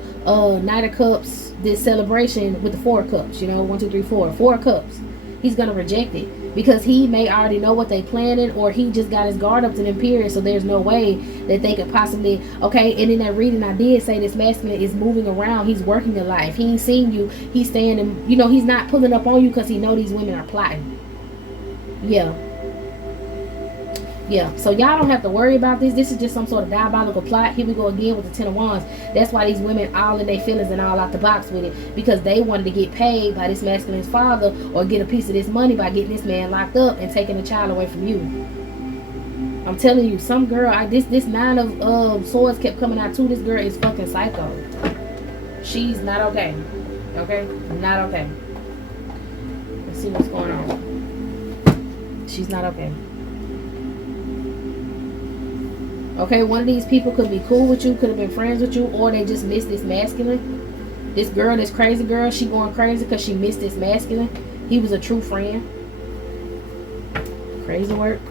Knight of Cups, this celebration with the 4 cups. You know, 1, 2, 3, 4. 4 cups. He's going to reject it, because he may already know what they planning, or he just got his guard up to them, period. So there's no way that they could possibly, okay. And in that reading, I did say this masculine is moving around. He's working your life. He ain't seeing you. He's staying in, you know, he's not pulling up on you, because he know these women are plotting. Yeah, so y'all don't have to worry about this. This is just some sort of diabolical plot. Here we go again with the 10 of Wands. That's why these women all in their feelings and all out the box with it, because they wanted to get paid by this masculine's father, or get a piece of this money by getting this man locked up and taking the child away from you. I'm telling you, some girl, this 9 of Swords kept coming out too. This girl is fucking psycho. She's not okay. Okay? Not okay. Let's see what's going on. She's not okay. Okay, one of these people could be cool with you, could have been friends with you, or they just missed this masculine. This girl, this crazy girl, she going crazy because she missed this masculine. He was a true friend. Crazy work.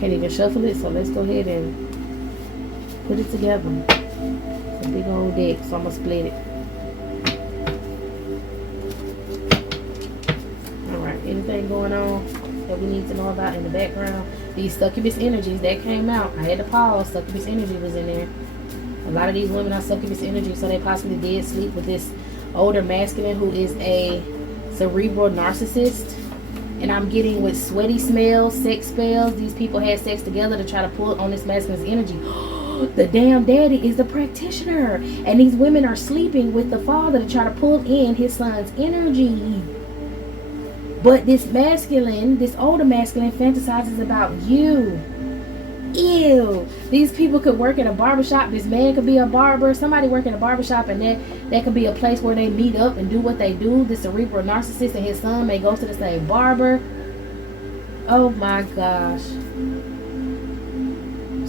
Can't even shuffle it, so let's go ahead and put it together. It's a big old deck, so I'm going to split it. Alright, anything going on that we need to know about in the background? These succubus energies that came out, I had to pause. Succubus energy was in there. A lot of these women are succubus energy, so they possibly did sleep with this older masculine who is a cerebral narcissist. And I'm getting with sweaty smells, sex spells. These people had sex together to try to pull on this masculine's energy. The damn daddy is the practitioner, and these women are sleeping with the father to try to pull in his son's energy. But this masculine, this older masculine, fantasizes about you. Ew. These people could work at a barbershop. This man could be a barber. Somebody work in a barbershop, and that could be a place where they meet up and do what they do. This cerebral narcissist and his son may go to the same barber. Oh my gosh.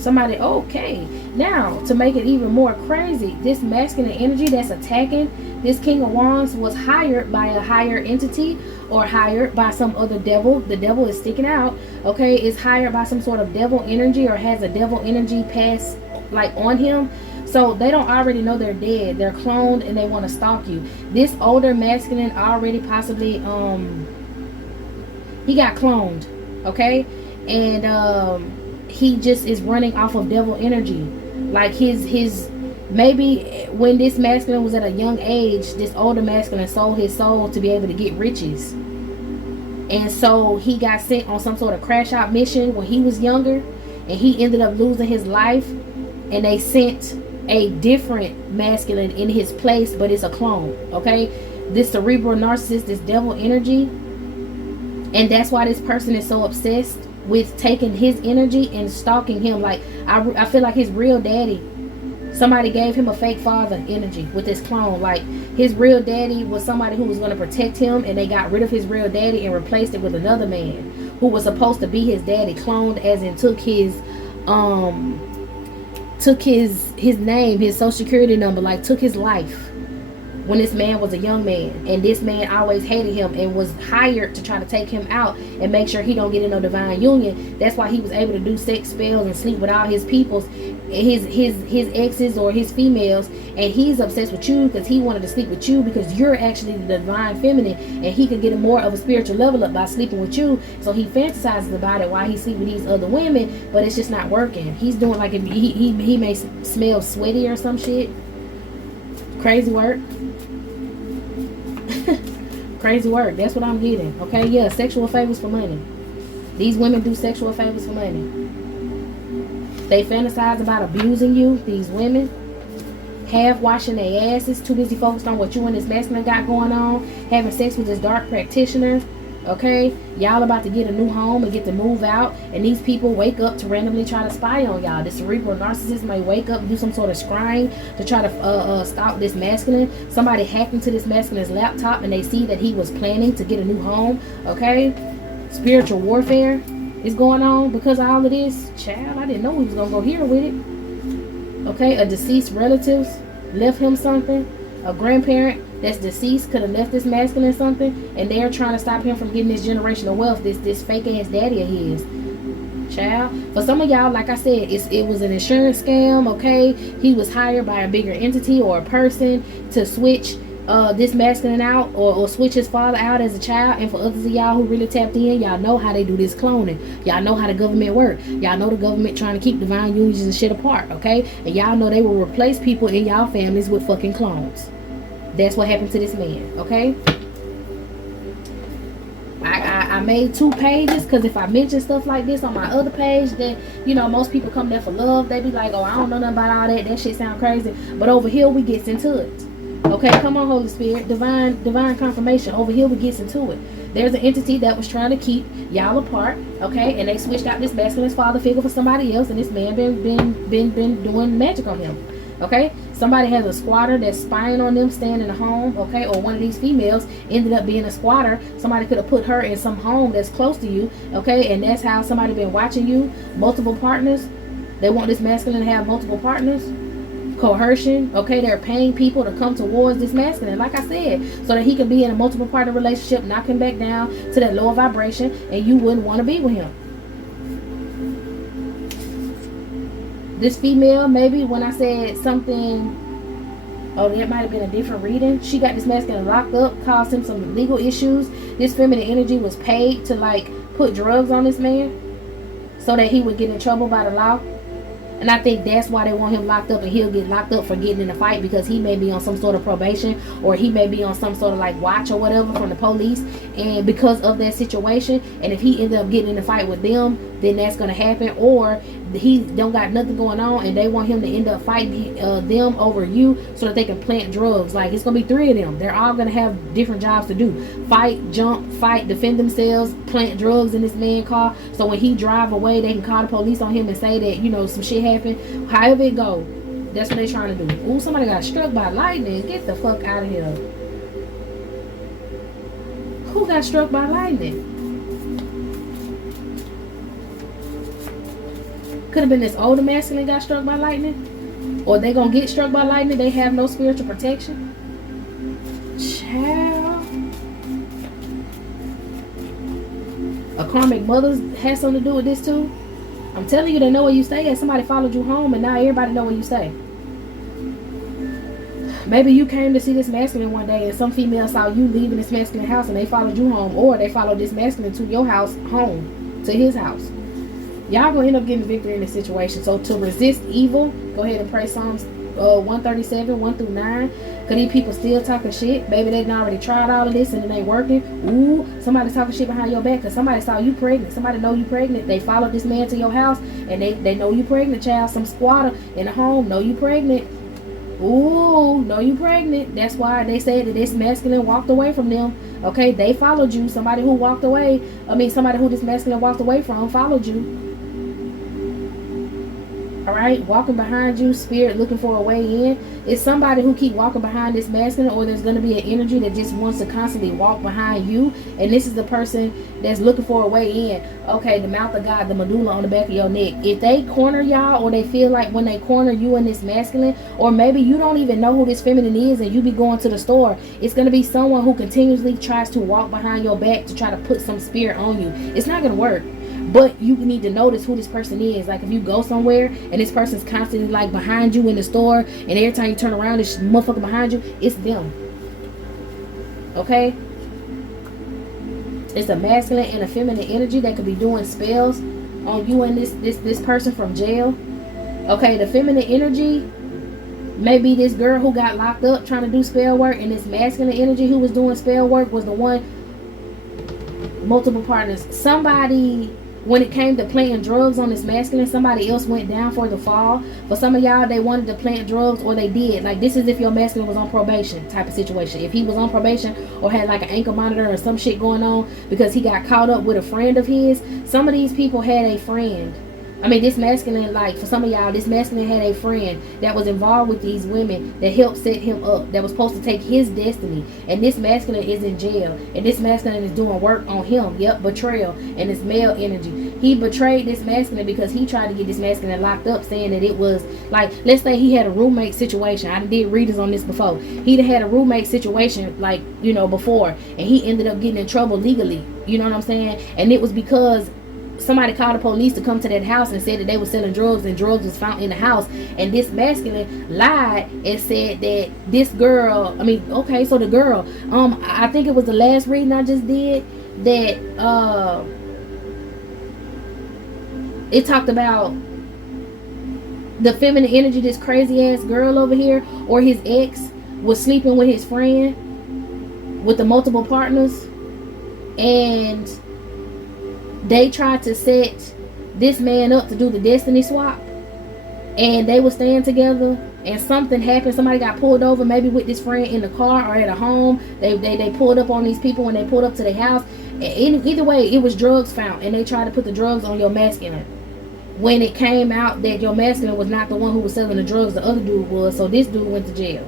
Somebody, okay. Now, to make it even more crazy, this masculine energy that's attacking this King of Wands was hired by a higher entity, or hired by some other devil. The devil is sticking out, okay? Is hired by some sort of devil energy, or has a devil energy pass like on him. So they don't already know they're dead. They're cloned, and they want to stalk you. This older masculine already possibly He got cloned, okay? And he just is running off of devil energy. Like his maybe when this masculine was at a young age, this older masculine sold his soul to be able to get riches. And so he got sent on some sort of crash out mission when he was younger, and he ended up losing his life, and they sent a different masculine in his place, but it's a clone, okay? This cerebral narcissist, this devil energy. And that's why this person is so obsessed with taking his energy and stalking him. Like, I feel like his real daddy, somebody gave him a fake father energy with this clone. Like, his real daddy was somebody who was going to protect him, and they got rid of his real daddy and replaced it with another man who was supposed to be his daddy, cloned, as in took his name, his social security number, like took his life when this man was a young man. And this man always hated him and was hired to try to take him out and make sure he don't get in no divine union. That's why he was able to do sex spells and sleep with all his peoples, his exes or his females. And he's obsessed with you because he wanted to sleep with you because you're actually the divine feminine, and he could get more of a spiritual level up by sleeping with you. So he fantasizes about it while he sleeps with these other women, but it's just not working. He's doing like he may smell sweaty or some shit. Crazy work. Crazy work. That's what I'm getting. Okay, yeah, sexual favors for money. These women do sexual favors for money. They fantasize about abusing you, these women. Half washing their asses, too busy focused on what you and this masculine got going on. Having sex with this dark practitioner. Okay, y'all about to get a new home and get to move out, and these people wake up to randomly try to spy on y'all. This cerebral narcissist may wake up and do some sort of scrying to try to stalk this masculine. Somebody hacked into this masculine's laptop and they see that he was planning to get a new home. Okay, spiritual warfare is going on because of all of this. Child, I didn't know we was gonna go here with it. Okay, a deceased relative left him something. A grandparent that's deceased could have left this masculine something, and they're trying to stop him from getting this generational wealth, this fake ass daddy of his. Child, for some of y'all, like I said, it was an insurance scam. Okay, he was hired by a bigger entity or a person to switch this masculine out, or switch his father out as a child. And for others of y'all who really tapped in, y'all know how they do this cloning. Y'all know how the government work. Y'all know the government trying to keep divine unions and shit apart. Okay, and y'all know they will replace people in y'all families with fucking clones. That's what happened to this man. Okay, I made 2 pages because if I mention stuff like this on my other page, then you know most people come there for love. They be like, oh, I don't know nothing about all that shit sound crazy. But over here we gets into it. Okay, come on, Holy Spirit, divine confirmation. Over here we gets into it. There's an entity that was trying to keep y'all apart. Okay, and they switched out this masculine's father figure for somebody else, and this man been doing magic on him. Okay, somebody has a squatter that's spying on them, staying in a home. Okay, or one of these females ended up being a squatter. Somebody could have put her in some home that's close to you. Okay, and that's how somebody been watching you. Multiple partners. They want this masculine to have multiple partners. Coercion. Okay, they're paying people to come towards this masculine, like I said, so that he can be in a multiple partner relationship, knock him back down to that lower vibration, and you wouldn't want to be with him. This female, maybe when I said something, oh, that might have been a different reading. She got this masculine locked up, caused him some legal issues. This feminine energy was paid to like put drugs on this man so that he would get in trouble by the law. And I think that's why they want him locked up, and he'll get locked up for getting in a fight because he may be on some sort of probation, or he may be on some sort of like watch or whatever from the police. And because of that situation, and if he ends up getting in a fight with them, then that's going to happen. Or he don't got nothing going on and they want him to end up fighting them over you so that they can plant drugs. Like, it's going to be 3 of them. They're all going to have different jobs to do. Fight, jump, fight, defend themselves, plant drugs in this man's car. So when he drive away, they can call the police on him and say that, you know, some shit happened. However it go, that's what they trying to do. Ooh, somebody got struck by lightning. Get the fuck out of here. Who got struck by lightning? Could have been this older masculine got struck by lightning. Or they gonna get struck by lightning. They have no spiritual protection. Child. A karmic mother has something to do with this too. I'm telling you, they know where you stay at. Somebody followed you home and now everybody know where you stay. Maybe you came to see this masculine one day and some female saw you leaving this masculine house and they followed you home, or they followed this masculine to your house, home, to his house. Y'all gonna end up getting victory in this situation. So to resist evil, go ahead and pray Psalms 137, 1 through 9. Cause these people still talking shit. Baby, they done already tried all of this and it ain't working. Ooh, somebody talking shit behind your back because somebody saw you pregnant. Somebody know you pregnant. They followed this man to your house and they know you pregnant, child. Some squatter in the home know you pregnant. Ooh, know you pregnant. That's why they said that this masculine walked away from them. Okay, they followed you. Somebody who walked away, somebody who this masculine walked away from followed you. Alright, walking behind you, spirit looking for a way in. It's somebody who keep walking behind this masculine, or there's going to be an energy that just wants to constantly walk behind you. And this is the person that's looking for a way in. Okay, the mouth of God, the medulla on the back of your neck. If they corner y'all, or they feel like when they corner you and this masculine, or maybe you don't even know who this feminine is and you be going to the store, it's going to be someone who continuously tries to walk behind your back to try to put some spirit on you. It's not going to work. But you need to notice who this person is. Like if you go somewhere and this person's constantly like behind you in the store, and every time you turn around this motherfucker behind you, it's them. Okay? It's a masculine and a feminine energy that could be doing spells on you and this person from jail. Okay, the feminine energy may be this girl who got locked up trying to do spell work, and this masculine energy who was doing spell work was the one. Multiple partners. Somebody, when it came to planting drugs on this masculine, somebody else went down for the fall. For some of y'all, they wanted to plant drugs, or they did. Like this is if your masculine was on probation type of situation. If he was on probation or had like an ankle monitor or some shit going on because he got caught up with a friend of his. Some of these people had a friend. This masculine, like for some of y'all, this masculine had a friend that was involved with these women that helped set him up, that was supposed to take his destiny. And this masculine is in jail. And this masculine is doing work on him. Yep, betrayal. And it's male energy. He betrayed this masculine because he tried to get this masculine locked up, saying that it was like, let's say he had a roommate situation. I did readers on this before. He had a roommate situation, like, before. And he ended up getting in trouble legally. You know what I'm saying? And it was because somebody called the police to come to that house and said that they were selling drugs, and drugs was found in the house. And this masculine lied and said that this girl, okay, so the girl, I think it was the last reading I just did, that it talked about the feminine energy, this crazy ass girl over here, or his ex was sleeping with his friend with the multiple partners, and they tried to set this man up to do the destiny swap, and they were staying together, and something happened. Somebody got pulled over, maybe with this friend in the car or at a home. They pulled up on these people when they pulled up to their house. And either way, it was drugs found, and they tried to put the drugs on your masculine. When it came out that your masculine was not the one who was selling the drugs, the other dude was. So this dude went to jail.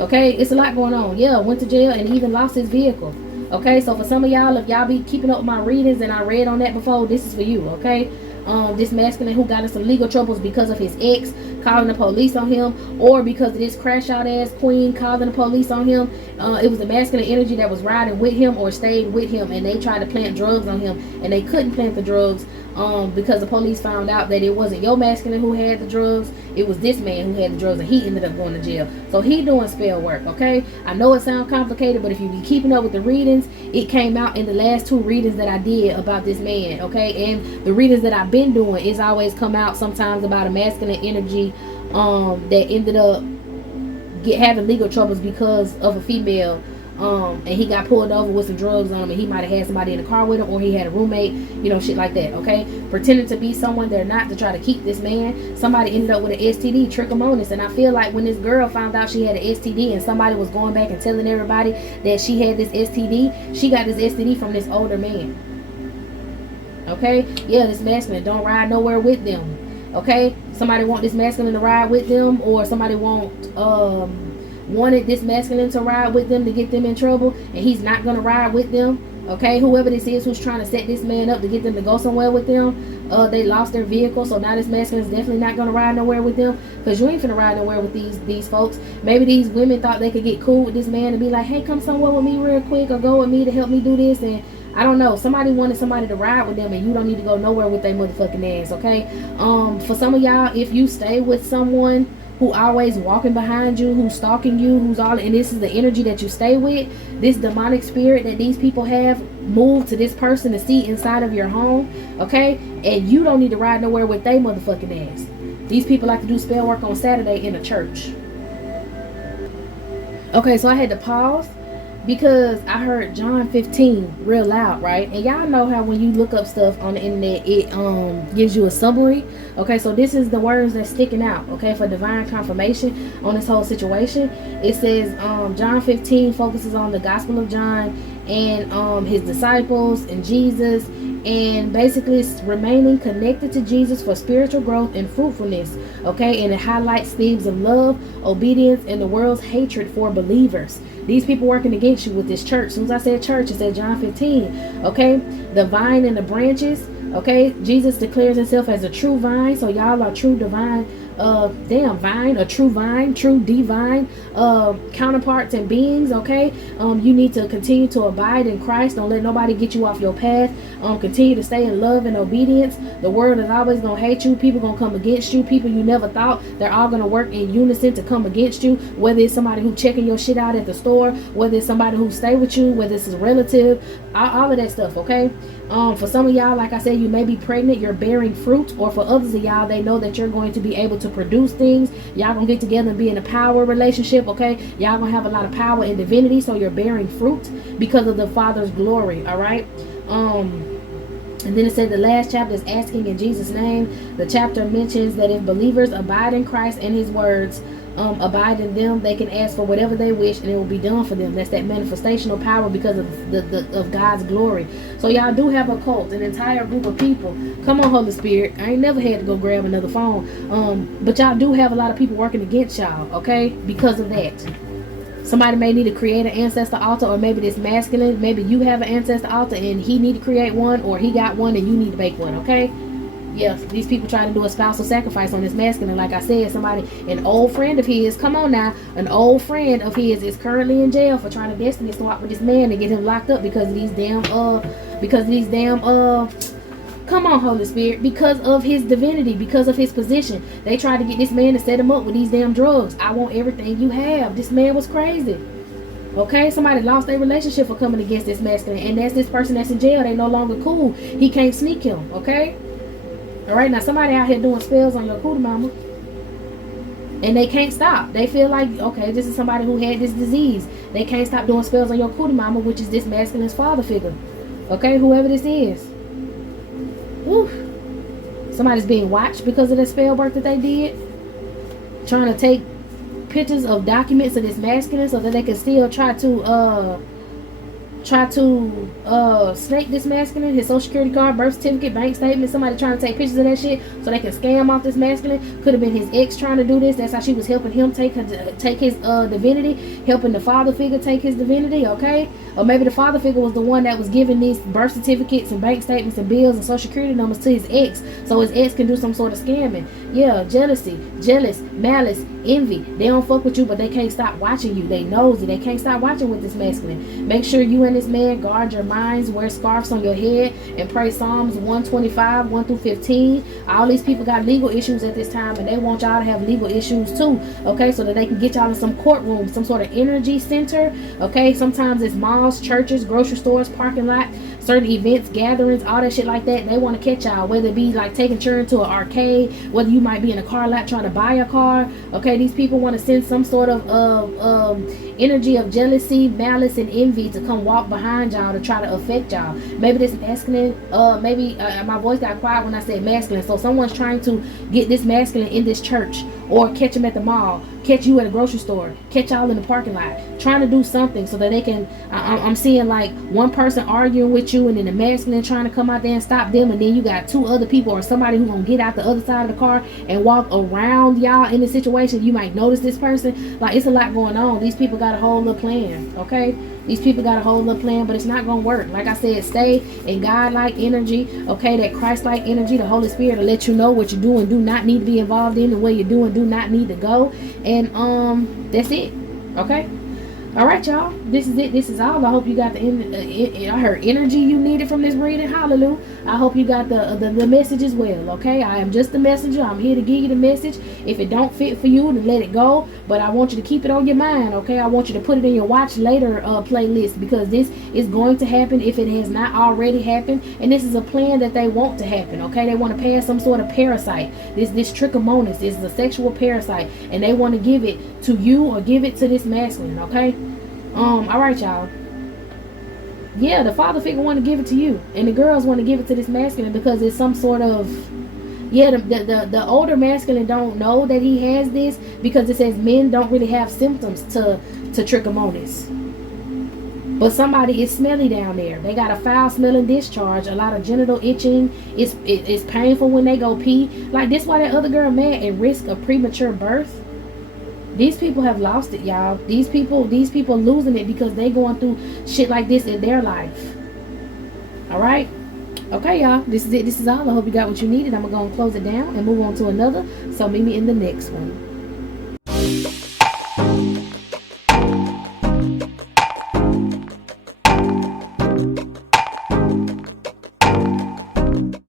Okay, it's a lot going on. Yeah, went to jail and even lost his vehicle. Okay, so for some of y'all, if y'all be keeping up with my readings and I read on that before, this is for you. Okay, this masculine who got in some legal troubles because of his ex calling the police on him, or because of this crash out ass queen calling the police on him. It was the masculine energy that was riding with him or stayed with him, and they tried to plant drugs on him, and they couldn't plant the drugs because the police found out that it wasn't your masculine who had the drugs, it was this man who had the drugs, and he ended up going to jail. So he doing spell work. Okay, I know it sounds complicated, but if you be keeping up with the readings, it came out in the last 2 readings that I did about this man. Okay, and the readings that I've been doing, it's always come out sometimes about a masculine energy that ended up having legal troubles because of a female, and he got pulled over with some drugs on him, and he might have had somebody in the car with him, or he had a roommate, shit like that. Okay, pretending to be someone they're not to try to keep this man. Somebody ended up with an STD, trichomonas, and I feel like when this girl found out she had an STD and somebody was going back and telling everybody that she had this STD, she got this STD from this older man. Okay, yeah, this masculine don't ride nowhere with them. Okay, somebody want this masculine to ride with them, or somebody wanted this masculine to ride with them to get them in trouble, and he's not gonna ride with them. Okay, whoever this is who's trying to set this man up to get them to go somewhere with them, they lost their vehicle, so now this masculine is definitely not gonna ride nowhere with them, because you ain't finna ride nowhere with these folks. Maybe these women thought they could get cool with this man and be like, hey, come somewhere with me real quick, or go with me to help me do this, and I don't know, somebody wanted somebody to ride with them, and you don't need to go nowhere with their motherfucking ass. Okay, for some of y'all, if you stay with someone who always walking behind you, who's stalking you, who's all, and this is the energy that you stay with, this demonic spirit that these people have moved to this person to see inside of your home, okay? And you don't need to ride nowhere with they motherfucking ass. These people like to do spell work on Saturday in a church. Okay, so I had to pause because I heard John 15 real loud, right? And y'all know how when you look up stuff on the internet, it gives you a summary. Okay, so this is the words that's sticking out, okay, for divine confirmation on this whole situation. It says John 15 focuses on the Gospel of John and his disciples and Jesus, and basically it's remaining connected to Jesus for spiritual growth and fruitfulness, okay? And it highlights themes of love, obedience, and the world's hatred for believers. These people working against you with this church. As soon as I said church, it said John 15, okay? The vine and the branches, okay? Jesus declares himself as a true vine, so y'all are true divine vine, a true vine, true divine counterparts and beings, okay? You need to continue to abide in Christ. Don't let nobody get you off your path. Continue to stay in love and obedience. The world is always gonna hate you. People gonna come against you. People you never thought, they're all gonna work in unison to come against you, whether it's somebody who checking your shit out at the store, whether it's somebody who stay with you, whether it's a relative, all of that stuff, okay? For some of y'all, like I said, you may be pregnant, you're bearing fruit, or for others of y'all, they know that you're going to be able to produce things. Y'all gonna get together and be in a power relationship, okay? Y'all gonna have a lot of power and divinity, so you're bearing fruit because of the Father's glory, all right? And then it said the last chapter is asking in Jesus' name. The chapter mentions that if believers abide in Christ and his words, abide in them, they can ask for whatever they wish and it will be done for them. That's that manifestational power because of God's glory. So y'all do have a cult, an entire group of people. Come on, Holy Spirit. I ain't never had to go grab another phone. But y'all do have a lot of people working against y'all, okay? Because of that. Somebody may need to create an ancestor altar, or maybe this masculine, maybe you have an ancestor altar and he need to create one, or he got one and you need to make one, okay? Yes, these people trying to do a spousal sacrifice on this masculine. Like I said, an old friend of his, come on now, an old friend of his is currently in jail for trying to destiny swap with this man and get him locked up because of these damn, come on, Holy Spirit, because of his divinity, because of his position. They tried to get this man to set him up with these damn drugs. I want everything you have. This man was crazy. Okay, somebody lost their relationship for coming against this masculine, and that's this person that's in jail. They no longer cool. He can't sneak him, okay? All right, now somebody out here doing spells on your cootie mama, and they can't stop. They feel like, okay, this is somebody who had this disease. They can't stop doing spells on your cootie mama, which is this masculine's father figure. Okay, whoever this is. Woo. Somebody's being watched because of the spell work that they did. Trying to take pictures of documents of this masculine so that they can still try to snake this masculine, his social security card, birth certificate, bank statement. Somebody trying to take pictures of that shit so they can scam off this masculine. Could have been his ex trying to do this. That's how she was helping him take his divinity, helping the father figure take his divinity, okay? Or maybe the father figure was the one that was giving these birth certificates and bank statements and bills and social security numbers to his ex, so his ex can do some sort of scamming. Yeah, jealousy, jealous, malice, envy. They don't fuck with you, but they can't stop watching you. They nosy. They can't stop watching with this masculine. Make sure you and this man guard your minds, wear scarves on your head, and pray Psalms 125, 1 through 15. All these people got legal issues at this time, and they want y'all to have legal issues too, okay? So that they can get y'all in some courtroom, some sort of energy center, okay? Sometimes it's malls, churches, grocery stores, parking lot, certain events, gatherings, all that shit like that. They want to catch y'all, whether it be like taking children to an arcade, whether you might be in a car lot trying to buy a car, okay? These people want to send some sort of energy of jealousy, malice, and envy to come walk behind y'all to try to affect y'all. Maybe this masculine, my voice got quiet when I said masculine, so someone's trying to get this masculine in this church, or catch him at the mall, catch you at a grocery store, catch y'all in the parking lot, trying to do something so that they can, I'm seeing like one person arguing with you, and then the masculine trying to come out there and stop them, and then you got two other people or somebody who's gonna get out the other side of the car and walk around y'all in the situation. You might notice this person. Like, it's a lot going on. These people got a whole little plan, okay? These people got a whole little plan, but it's not gonna work. Like I said, stay in God-like energy, okay? That Christ-like energy, the Holy Spirit will let you know what you do and do not need to be involved in, and where you're doing do not need to go. And that's it, okay? All right, y'all. This is it. This is all. I hope you got I heard energy you needed from this reading. Hallelujah. I hope you got the message as well. Okay. I am just the messenger. I'm here to give you the message. If it don't fit for you, then let it go. But I want you to keep it on your mind. Okay. I want you to put it in your watch later playlist, because this is going to happen if it has not already happened. And this is a plan that they want to happen. Okay. They want to pass some sort of parasite. This trichomonas is a sexual parasite, and they want to give it to you or give it to this masculine. Okay. All right, y'all. Yeah, the father figure want to give it to you, and the girls want to give it to this masculine because it's some sort of, yeah, the older masculine don't know that he has this, because it says men don't really have symptoms to trichomonas. But somebody is smelly down there. They got a foul smelling discharge, a lot of genital itching. It's painful when they go pee. Like, this why that other girl mad at risk of premature birth. These people have lost it, y'all. These people losing it because they going through shit like this in their life. All right. Okay, y'all. This is it. This is all. I hope you got what you needed. I'm going to go and close it down and move on to another. So meet me in the next one.